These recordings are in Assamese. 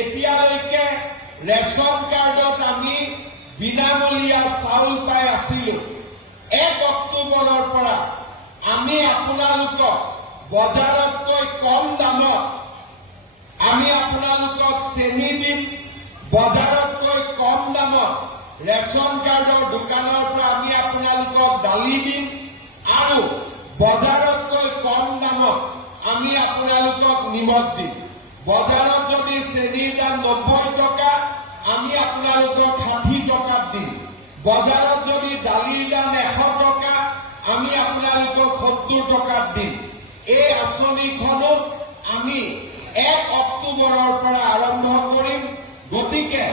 এতিয়ালৈকে ৰেচন কাৰ্ডত আমি বিনামূলীয়া চাউল পাই আছিলো। 1 অক্টোবৰৰ পৰা আমি আপোনালোকক বজাৰতকৈ কম দামত আমি আপোনালোকক চেনি দিম, বজাৰতকৈ কম দামত ৰেচন কাৰ্ডৰ দোকানৰ পৰা আমি আপোনালোকক দালি দিম আৰু বজাৰতকৈ কম দামত আমি আপোনালোকক নিমখ দিম। বজাৰত যদি চেনিৰ দাম 90 টকা আমি আপোনালোকক 60 টকাত দিম। বজাৰত যদি দালিৰ দাম 100 টকা আমি আপোনালোকক 70 টকাত দিম। এই আঁচনিখনো আমি 1 অক্টোবৰৰ পৰা আৰম্ভ কৰিম। গতিকে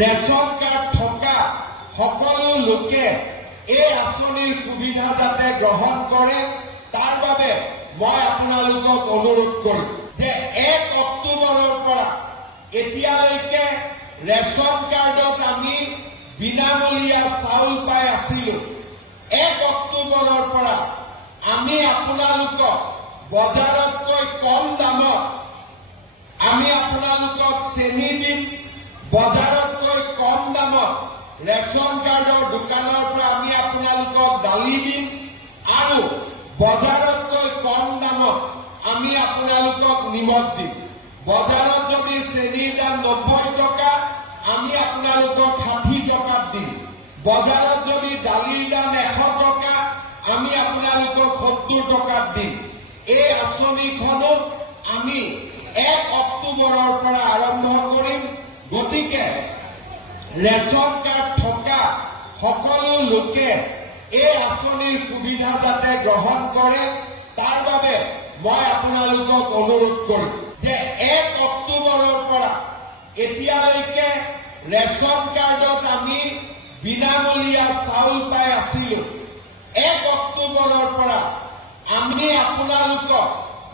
ৰেচন কাৰ্ড থকা সকলো লোকে এই আঁচনিৰ সুবিধা যাতে গ্ৰহণ কৰে তাৰ বাবে মই আপোনালোকক অনুৰোধ কৰিম যে 1 অক্টোবৰৰ পৰা এতিয়ালৈকে ৰেচন কাৰ্ডত আমি বিনামূলীয়া চাউল পাই আছিলো। 1 অক্টোবৰৰ পৰা আমি আপোনালোকক বজাৰতকৈ কম দামত আমি আপোনালোকক চেনি দিম, বজাৰতকৈ কম দামত ৰেচন কাৰ্ডৰ দোকানৰ পৰা আমি আপোনালোকক দালি দিম আৰু বজাৰতকৈ কম দামত আমি আপোনালোকক নিমখ দিম। বজাৰত যদি চেনিৰ দাম 90 টকা আমি আপোনালোকক 60 টকাত দিম। বজাৰত যদি দালিৰ দাম 100 টকা আমি আপোনালোকক 70 টকাত দিম। এই আঁচনিখনো আমি 1 অক্টোবৰৰ পৰা আৰম্ভ কৰিম। গতিকে ৰেচন কাৰ্ড থকা সকলো লোকে এই আঁচনিৰ সুবিধা যাতে গ্ৰহণ কৰে তাৰ বাবে মই আপোনালোকক অনুৰোধ কৰিম যে 1 অক্টোবৰৰ পৰা এতিয়ালৈকে ৰেচন কাৰ্ডত আমি বিনামূলীয়া চাউল পাই আছিলো। 1 অক্টোবৰৰ পৰা আমি আপোনালোকক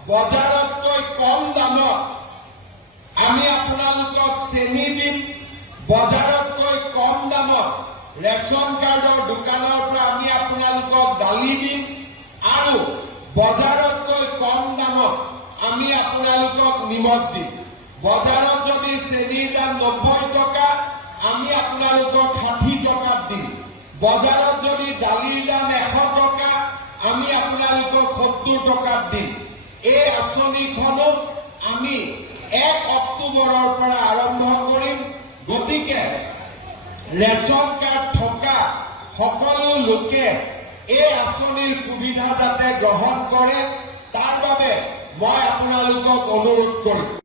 বজাৰতকৈ কম দামত আমি আপোনালোকক চেনি দিম, বজাৰতকৈ কম দামত ৰেচন কাৰ্ডৰ দোকানৰ পৰা আমি আপোনালোকক দালি দিম আৰু বজাৰতকৈ কম দামত আমি আপোনালোকক নিমখ দিম। বজাৰত যদি চেনিৰ দাম 90 টকা আমি আপোনালোকক 60 টকাত দিম। বজাৰত যদি দালিৰ দাম 100 টকা আমি আপোনালোকক 70 টকাত দিম। এই আঁচনিখনো আমি 1 অক্টোবৰৰ পৰা আৰম্ভ কৰিম। গতিকে ৰেচন কাৰ্ড থকা সকলো লোকে এই আঁচনিৰ সুবিধা যাতে গ্ৰহণ কৰে তাৰ বাবে মই আপোনালোকক অনুৰোধ কৰিম।